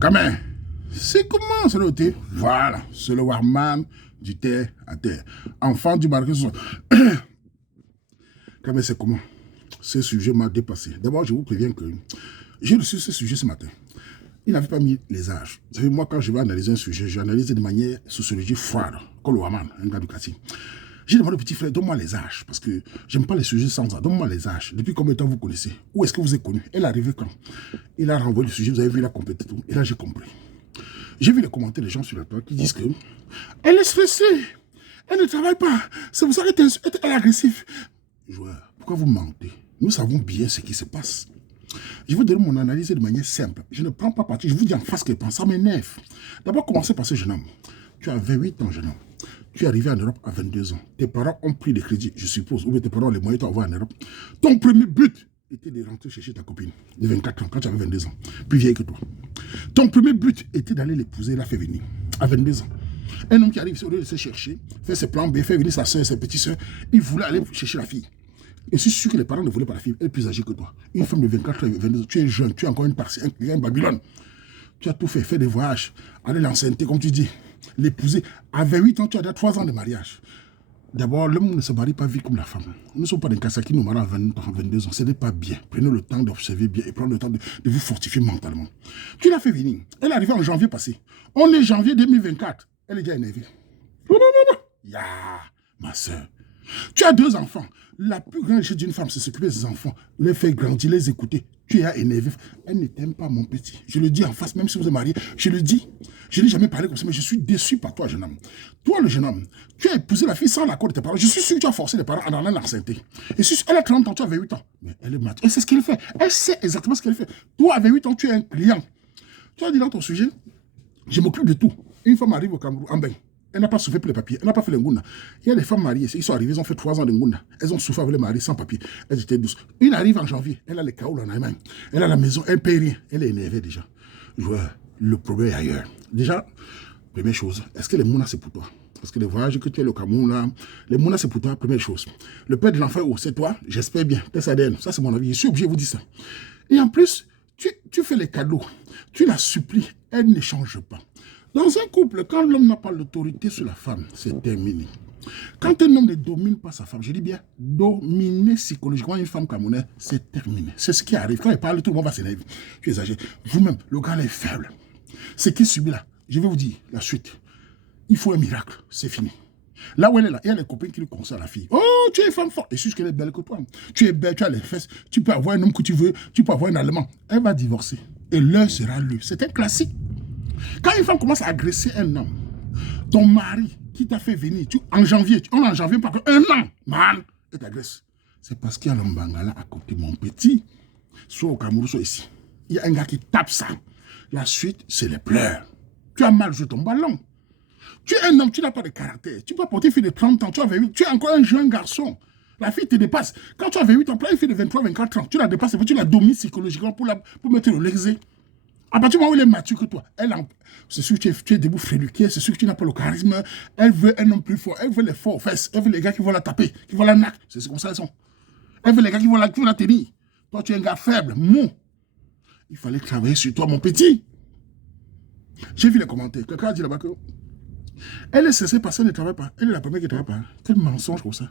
Quand même, c'est comment c'est le thé? Voilà, c'est le warman du terre à terre. Enfant du marquis. Quand même, c'est comment? Ce sujet m'a dépassé. D'abord, je vous préviens que j'ai reçu ce sujet ce matin. Il n'avait pas mis les âges. Vous savez, moi, quand je vais analyser un sujet, j'analyse de manière sociologique froide, comme le Waman, un gars du quartier. J'ai demandé au petit frère, donne-moi les âges, parce que j'aime pas les sujets sans âge. Donne-moi les âges. Depuis combien de temps vous connaissez? Où est-ce que vous êtes connu? Elle est arrivée quand? Il a renvoyé le sujet, vous avez vu, il a complété tout. Et là, j'ai compris. J'ai vu les commentaires des gens sur la toile qui disent que elle est stressée, elle ne travaille pas, c'est pour ça qu'elle est agressive. Joueur, pourquoi vous mentez? Nous savons bien ce qui se passe. Je vais donner mon analyse de manière simple. Je ne prends pas parti, je vous dis en face que ça m'énerve. D'abord, commencez par ce jeune homme. Tu as 28 ans, jeune homme. Tu es arrivé en Europe à 22 ans. Tes parents ont pris des crédits, je suppose, ou tes parents ont les moyens de t'envoyer en Europe. Ton premier but était de rentrer chercher ta copine de 24 ans, quand tu avais 22 ans, plus vieille que toi. Ton premier but était d'aller l'épouser, la faire venir, à 22 ans. Un homme qui arrive, au lieu de se chercher, faire ses plans B, faire venir sa soeur, ses petites soeurs, il voulait aller chercher la fille. Et je suis sûr que les parents ne voulaient pas la fille, elle est plus âgée que toi. Une femme de 24 ans, 22 ans, tu es jeune, tu es encore une partie, un client Babylone. Tu as tout fait, fait des voyages, aller l'enceinte, comme tu dis, l'épouser. À 28 ans, tu as déjà 3 ans de mariage. D'abord, l'homme ne se marie pas vite comme la femme. Nous ne sommes pas des cassas qui nous marient à 20 ans, 22 ans. Ce n'est pas bien. Prenez le temps d'observer bien et prenez le temps de vous fortifier mentalement. Tu l'as fait venir. Elle est arrivée en janvier passé. On est janvier 2024. Elle est déjà énervée. Ya, ma soeur. Tu as 2 enfants. La plus grande chose d'une femme, c'est s'occuper de ses enfants, les faire grandir, les écouter. Tu es énervé. Elle ne t'aime pas, mon petit. Je le dis en face, même si vous êtes marié. Je le dis. Je n'ai jamais parlé comme ça, mais je suis déçu par toi, jeune homme. Toi, le jeune homme, tu as épousé la fille sans l'accord de tes parents. Je suis sûr que tu as forcé les parents à aller l'enceinte. Et si elle a 30 ans, tu as 28 ans. Mais elle est mature. Elle sait ce qu'elle fait. Elle sait exactement ce qu'elle fait. Toi, à 28 ans, tu es un client. Tu as dit dans ton sujet, je m'occupe de tout. Une femme arrive au Cameroun, en bain. Elle n'a pas souffert pour les papiers. Elle n'a pas fait les ngouna. Il y a des femmes mariées. Ils sont arrivés, ils ont fait 3 ans de ngouna. Elles ont souffert avec les maris sans papier. Elles étaient douces. Une arrive en janvier. Elle a les chaos en Allemagne. Elle a la maison. Elle ne paye rien. Elle est énervée déjà. Le problème est ailleurs. Déjà, première chose, est-ce que les mounas c'est pour toi? Parce que les voyages que tu es au Cameroun, là, les mounas c'est pour toi, première chose. Le père de l'enfant, c'est toi, j'espère bien. Ça, c'est mon avis. Je suis obligé de vous dire ça. Et en plus, tu fais les cadeaux. Tu la supplies. Elle ne change pas. Dans un couple, quand l'homme n'a pas l'autorité sur la femme, c'est terminé. Quand un homme ne domine pas sa femme, je dis bien, dominer psychologiquement une femme camerounaise, c'est terminé. C'est ce qui arrive. Quand il parle, tout le monde va s'énerver. Tu exagères. Vous-même, le gars est faible. Ce qu'il subit là, je vais vous dire la suite. Il faut un miracle, c'est fini. Là où elle est là, il y a les copains qui lui conseillent à la fille. Oh, tu es une femme forte. Et c'est juste qu'elle est belle que toi. Tu es belle, tu as les fesses. Tu peux avoir un homme que tu veux. Tu peux avoir un Allemand. Elle va divorcer. Et l'heure sera l'heure. C'est un classique. Quand une femme commence à agresser un homme, ton mari qui t'a fait venir, en janvier, on est en janvier, par un an, man, et t'agresse. C'est parce qu'il y a l'Ambangala à côté, mon petit. Soit au Cameroun, soit ici. Il y a un gars qui tape ça. La suite, c'est les pleurs. Tu as mal joué ton ballon. Tu es un homme, tu n'as pas de caractère. Tu peux porter une fille de 30 ans, tu es encore un jeune garçon. La fille te dépasse. Quand tu as 28 ans, une fille de 23, 24 ans, tu la dépasses, tu la domines psychologiquement pour mettre le l'exé. À partir du moment où elle est mature que toi, c'est sûr que tu es debout fréluqué, c'est sûr que tu n'as pas le charisme, elle veut un homme plus fort, elle veut les forts fesses, elle veut les gars qui vont la taper, qui vont la nac, c'est comme ça elles sont. Elle veut les gars qui vont la tenir. Toi, tu es un gars faible, mou. Il fallait travailler sur toi, mon petit. J'ai vu les commentaires, quelqu'un a dit là-bas que elle est cessée parce qu'elle ne travaille pas. Elle est la première qui ne travaille pas. Quel mensonge comme ça.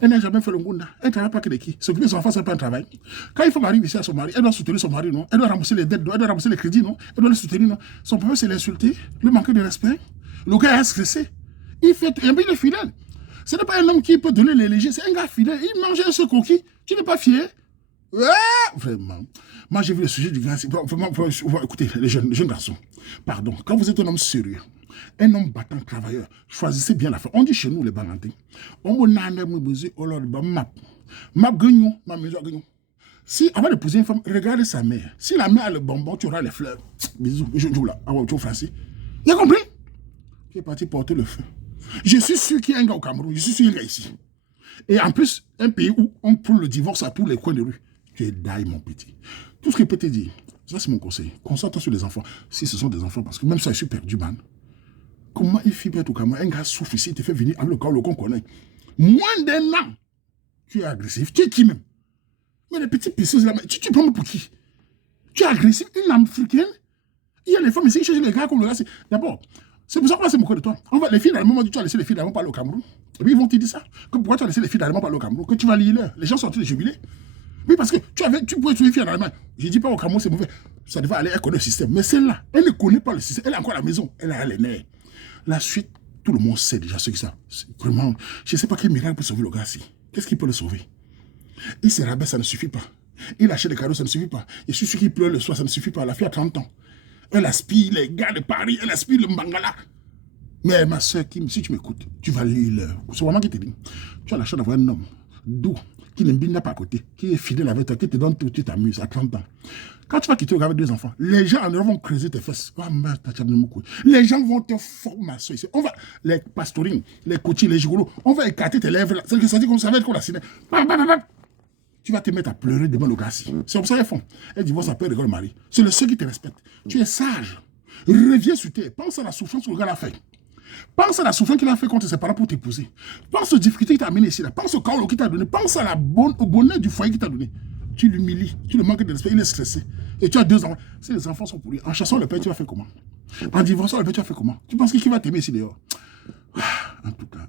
Elle n'a jamais fait le ngounda. Elle ne travaille pas que de qui. S'occuper de son enfant, ce n'est pas un travail. Quand il faut arriver ici à son mari, elle doit soutenir son mari, non? Elle doit rembourser les dettes, elle doit rembourser les crédits, non? Elle doit le soutenir, non? Son problème, c'est l'insulter, le manquer de respect. Le gars est stressé. Il est fidèle. Ce n'est pas un homme qui peut donner les légers, c'est un gars fidèle. Il mange un seul coquille. Tu n'es pas fier? Ouais, vraiment. Moi, j'ai vu le sujet du gars. Vraiment, écoutez, les jeunes garçons. Pardon. Quand vous êtes un homme sérieux, un homme battant, travailleur, choisissez bien la femme. On dit chez nous, les Balantins, on map gagnon, ma maison gagnon. Si, avant d'épouser une femme, regardez sa mère. Si la mère a le bonbon, tu auras les fleurs. Bisous, je joue là. Ah ouais, tu es français. Il a compris? Tu es parti porter le feu. Je suis sûr qu'il y a un gars au Cameroun, je suis sûr qu'il y a un gars ici. Et en plus, un pays où on prend le divorce à tous les coins de rue. Tu es daille, mon petit. Tout ce qu'il peut te dire, ça c'est mon conseil. Concentre-toi sur les enfants. Si ce sont des enfants, parce que même ça, je suis perdu, man. Comment une fille peut être au Cameroun, un gars souffre ici, il te fait venir avec le corps, le qu'on connaît. Moins d'un an, tu es agressif. Tu es qui même? Mais les petits pisseuses là, tu prends pour qui? Tu es agressif, une âme africaine. Il y a les femmes ici qui cherchent les gars comme le gars. D'abord, c'est pour ça qu'on va se moquer de toi. Les filles d'Allemand, tu as laissé les filles d'Allemand parler au Cameroun. Et puis ils vont te dire ça. Que pourquoi tu as laissé les filles d'Allemand parler au Cameroun? Que tu vas lire là. Les gens sont en train de jubiler. Oui, parce que tu pouvais tuer une fille en Allemagne. Je ne dis pas au Cameroun, c'est mauvais. Ça devait aller, elle connaît le système. Mais celle-là, elle ne connaît pas le système. Elle est encore à la maison. Elle a les nerfs. La suite, tout le monde sait déjà ce que ça. Vraiment, je ne sais pas quel miracle peut sauver le gars ci. Qu'est-ce qui peut le sauver? Il se rabaisse, ça ne suffit pas. Il achète des cadeaux, ça ne suffit pas. Et celui qui pleure le soir, ça ne suffit pas. La fille a 30 ans. Elle aspire les gars de Paris, elle aspire le Mangala. Mais ma soeur, si tu m'écoutes, tu vas lire. C'est vraiment qui te dit. Tu as la chance d'avoir un homme doux, qui ne binde pas à côté, qui est fidèle avec toi, qui te donne tout, tu t'amuses à 30 ans. Quand tu vas quitter le gars avec 2 enfants, les gens en Europe vont creuser tes fesses. Oh, les gens vont te former, ma soeur. On va, les pastorines, les coachis, les gigolos, on va écarter tes lèvres. C'est que ça dit comme ça va être comme la ciné. Tu vas te mettre à pleurer devant le gars. C'est comme ça qu'elles font. Elles divorcent après le mari. C'est le seul qui te respecte. Tu es sage. Reviens sur terre. Pense à la souffrance que le gars a fait. Pense à la souffrance qu'il a fait contre ses parents pour t'épouser. Pense aux difficultés qu'il t'a amené ici. Là. Pense au chaos qu'il t'a donné. Pense à au bonheur du foyer qu'il t'a donné. Tu l'humilies. Tu le manques de respect. Il est stressé. Et tu as 2 enfants. Si les enfants sont pour lui, en chassant le père, tu vas faire comment? En divorçant le père, tu vas faire comment? Tu penses qu'il va t'aimer ici dehors? En tout cas.